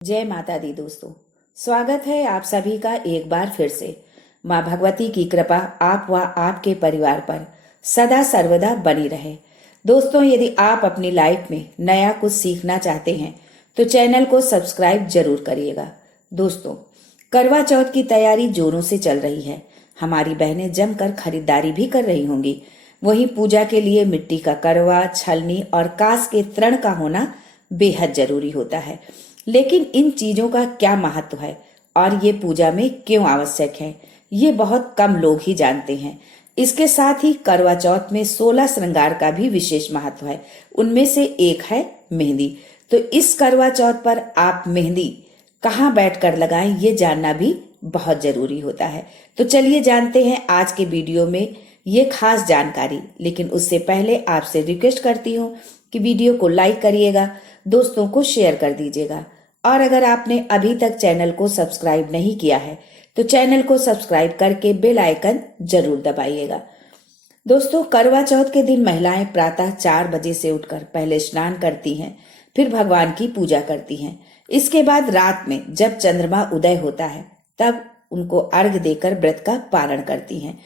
जय माता दी दोस्तों, स्वागत है आप सभी का एक बार फिर से। माँ भगवती की कृपा आप व आपके परिवार पर सदा सर्वदा बनी रहे। दोस्तों, यदि आप अपनी लाइफ में नया कुछ सीखना चाहते हैं तो चैनल को सब्सक्राइब जरूर करिएगा। दोस्तों, करवा चौथ की तैयारी जोरों से चल रही है। हमारी बहनें जमकर खरीदारी भी कर रही होंगी। वहीं पूजा के लिए मिट्टी का करवा, छलनी और कांस के तृण का होना बेहद जरूरी होता है। लेकिन इन चीजों का क्या महत्व है और ये पूजा में क्यों आवश्यक है, ये बहुत कम लोग ही जानते हैं। इसके साथ ही करवा चौथ में 16 श्रृंगार का भी विशेष महत्व है। उनमें से एक है मेहंदी। तो इस करवा चौथ पर आप मेहंदी कहाँ बैठकर लगाएं, ये जानना भी बहुत जरूरी होता है। तो चलिए जानते हैं आज के वीडियो में ये खास जानकारी। लेकिन उससे पहले आपसे रिक्वेस्ट करती हूँ कि वीडियो को लाइक करिएगा, दोस्तों को शेयर कर दीजिएगा और अगर आपने अभी तक चैनल को सब्सक्राइब नहीं किया है तो चैनल को सब्सक्राइब करके बेल आइकन जरूर दबाइएगा। दोस्तों, करवा चौथ के दिन महिलाएं प्रातः 4 बजे से उठकर पहले स्नान करती हैं, फिर भगवान की पूजा करती हैं। इसके बाद रात में जब चंद्रमा उदय होता है तब उनको अर्घ देकर व्रत का पालन करती हैं।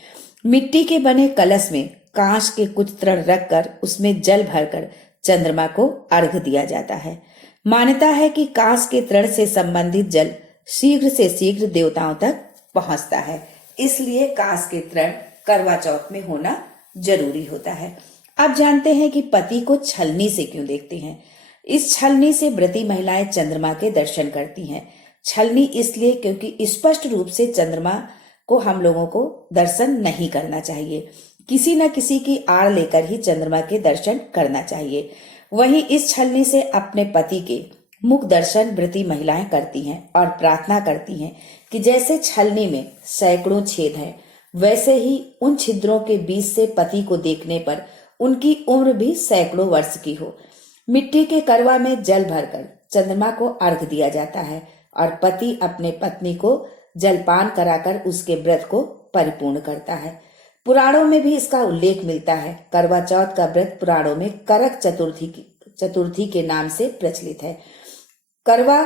मिट्टी के बने कलश में कांच के कुछ तृण रखकर उसमें जल भरकर चंद्रमा को अर्घ दिया जाता है। मान्यता है कि कांस के तृण से संबंधित जल शीघ्र से शीघ्र देवताओं तक पहुंचता है, इसलिए कांस के तृण करवा चौथ में होना जरूरी होता है। अब जानते हैं कि पति को छलनी से क्यों देखते हैं। इस छलनी से व्रती महिलाएं चंद्रमा के दर्शन करती हैं। छलनी इसलिए क्योंकि स्पष्ट रूप से चंद्रमा को हम लोगों को दर्शन नहीं करना चाहिए, किसी न किसी की आड़ लेकर ही चंद्रमा के दर्शन करना चाहिए। वहीं इस छलनी से अपने पति के मुख दर्शन व्रती महिलाएं करती हैं और प्रार्थना करती हैं कि जैसे छलनी में सैकड़ों छेद हैं, वैसे ही उन छिद्रों के बीच से पति को देखने पर उनकी उम्र भी सैकड़ों वर्ष की हो। मिट्टी के करवा में जल भरकर चंद्रमा को अर्घ दिया जाता है और पति अपने पत्नी को जलपान कराकर उसके व्रत को परिपूर्ण करता है। पुराणों में भी इसका उल्लेख मिलता है। करवा चौथ का व्रत पुराणों में करक चतुर्थी के नाम से प्रचलित है। करवा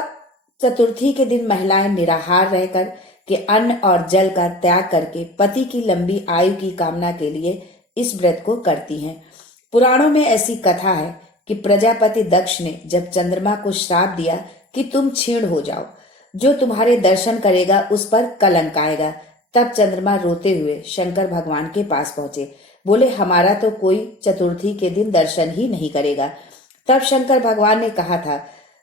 चतुर्थी के दिन महिलाएं निराहार रहकर के अन्न और जल का त्याग करके पति की लंबी आयु की कामना के लिए इस व्रत को करती हैं। पुराणों में ऐसी कथा है कि प्रजापति दक्ष ने जब चंद्रमा को श्राप दिया कि तुम क्षीण हो जाओ, जो तुम्हारे दर्शन करेगा उस पर कलंक आएगा, तब चंद्रमा रोते हुए शंकर भगवान के पास पहुंचे। बोले, हमारा तो कोई चतुर्थी के दिन दर्शन ही नहीं करेगा। तब शंकर भगवान ने कहा था,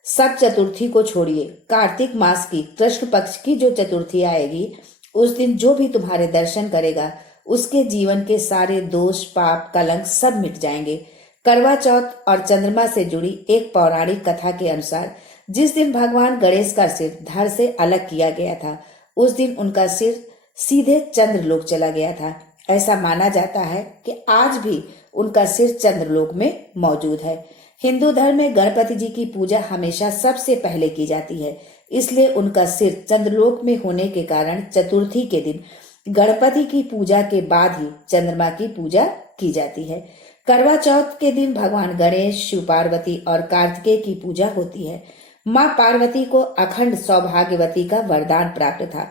सब चतुर्थी को छोड़िए, कार्तिक मास की कृष्ण पक्ष की जो चतुर्थी आएगी उस दिन जो भी तुम्हारे दर्शन करेगा उसके जीवन के सारे दोष, पाप, कलंक सब मिट जाएंगे। करवा चौथ और चंद्रमा से जुड़ी एक पौराणिक कथा के अनुसार जिस दिन भगवान गणेश का सिर धड़ से अलग किया गया था, उस दिन उनका सिर सीधे चंद्रलोक चला गया था। ऐसा माना जाता है कि आज भी उनका सिर चंद्रलोक में मौजूद है। हिंदू धर्म में गणपति जी की पूजा हमेशा सबसे पहले की जाती है, इसलिए उनका सिर चंद्रलोक में होने के कारण चतुर्थी के दिन गणपति की पूजा के बाद ही चंद्रमा की पूजा की जाती है। करवा चौथ के दिन भगवान गणेश, शिव पार्वती और कार्तिकेय की पूजा होती है। माँ पार्वती को अखंड सौभाग्यवती का वरदान प्राप्त था।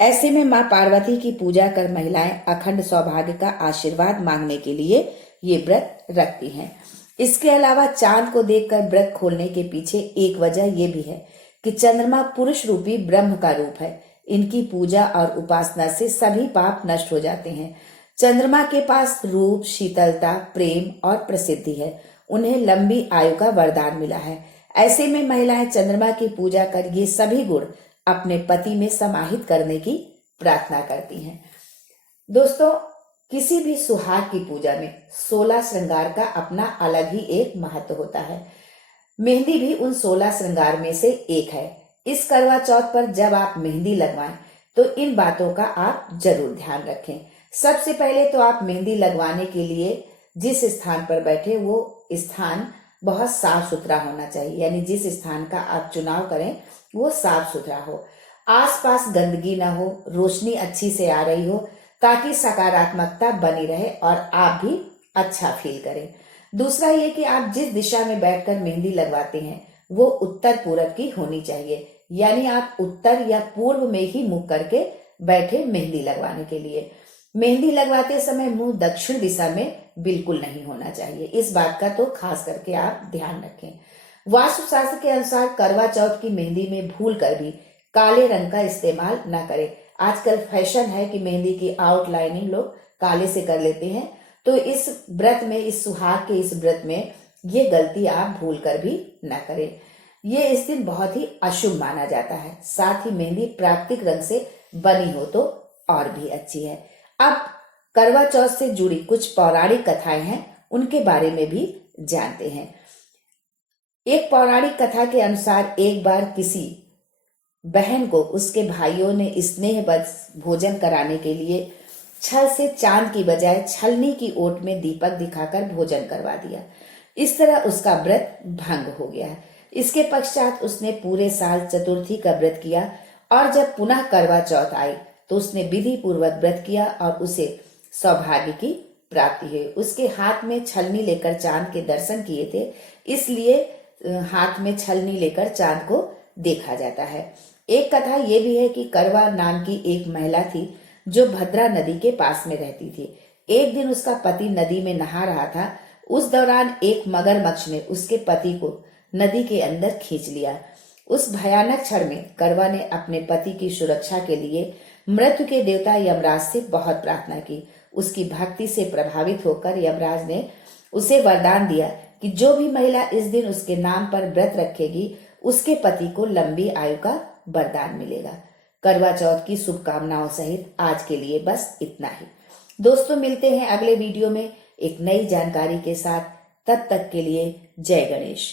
ऐसे में माँ पार्वती की पूजा कर महिलाएं अखंड सौभाग्य का आशीर्वाद मांगने के लिए ये व्रत रखती हैं। इसके अलावा चांद को देखकर व्रत खोलने के पीछे एक वजह ये भी है कि चंद्रमा पुरुष रूपी ब्रह्म का रूप है। इनकी पूजा और उपासना से सभी पाप नष्ट हो जाते हैं। चंद्रमा के पास रूप, शीतलता, प्रेम और प्रसिद्धि है। उन्हें लंबी आयु का वरदान मिला है। ऐसे में महिलाएं चंद्रमा की पूजा कर ये सभी गुण अपने पति में समाहित करने की प्रार्थना करती हैं। दोस्तों, किसी भी सुहाग की पूजा में 16 श्रृंगार का अपना अलग ही एक महत्व होता है। मेहंदी भी उन 16 श्रृंगार में से एक है। इस करवा चौथ पर जब आप मेहंदी लगवाएं तो इन बातों का आप जरूर ध्यान रखें। सबसे पहले तो आप मेहंदी लगवाने के लिए जिस स्थान पर बैठे वो स्थान बहुत साफ सुथरा होना चाहिए, यानी जिस स्थान का आप चुनाव करें वो साफ सुथरा हो, आसपास गंदगी ना हो, रोशनी अच्छी से आ रही हो, ताकि सकारात्मकता बनी रहे और आप भी अच्छा फील करें। दूसरा ये कि आप जिस दिशा में बैठकर मेहंदी लगवाते हैं वो उत्तर पूरब की होनी चाहिए, यानी आप उत्तर या पूर्व में ही मुख करके बैठे मेहंदी लगवाने के लिए। मेहंदी लगवाते समय मुंह दक्षिण दिशा में बिल्कुल नहीं होना चाहिए, इस बात का तो खास करके आप ध्यान रखें। वास्तुशास्त्र के अनुसार करवा चौथ की मेहंदी में भूल कर भी काले रंग का इस्तेमाल न करें। आजकल फैशन है कि मेहंदी की आउटलाइनिंग लोग काले से कर लेते हैं, तो इस व्रत में, इस सुहाग के इस व्रत में ये गलती आप भूल कर भी न करें। ये इस दिन बहुत ही अशुभ माना जाता है। साथ ही मेहंदी प्राकृतिक रंग से बनी हो तो और भी अच्छी है। अब करवा चौथ से जुड़ी कुछ पौराणिक कथाएं हैं, उनके बारे में भी जानते हैं। एक पौराणिक कथा के अनुसार एक बार किसी बहन को उसके भाइयों ने स्नेहबद्ध भोजन कराने के लिए छल से चांद की बजाय छलनी की ओट में दीपक दिखाकर भोजन करवा दिया। इस तरह उसका व्रत भंग हो गया। इसके पश्चात उसने पूरे साल चतुर्थी का व्रत किया और जब पुनः करवा चौथ आई तो उसने विधि पूर्वक व्रत किया और उसे सौभाग्य की प्राप्ति हुई। उसके हाथ में छलनी लेकर चांद के दर्शन किए थे, इसलिए हाथ में छलनी लेकर चांद को देखा जाता है। एक कथा ये भी है कि करवा नाम की एक महिला थी जो भद्रा नदी के पास में रहती थी। एक दिन उसका पति नदी में नहा रहा था। उस दौरान एक मगरमच्छ ने उसके पति को नदी के अंदर खींच लिया। उस भयानक क्षण में करवा ने अपने पति की सुरक्षा के लिए मृत्यु के देवता यमराज से बहुत प्रार्थना की। उसकी भक्ति से प्रभावित होकर यमराज ने उसे वरदान दिया कि जो भी महिला इस दिन उसके नाम पर व्रत रखेगी उसके पति को लंबी आयु का वरदान मिलेगा। करवा चौथ की शुभकामनाओं सहित आज के लिए बस इतना ही। दोस्तों, मिलते हैं अगले वीडियो में एक नई जानकारी के साथ। तब तक के लिए जय गणेश।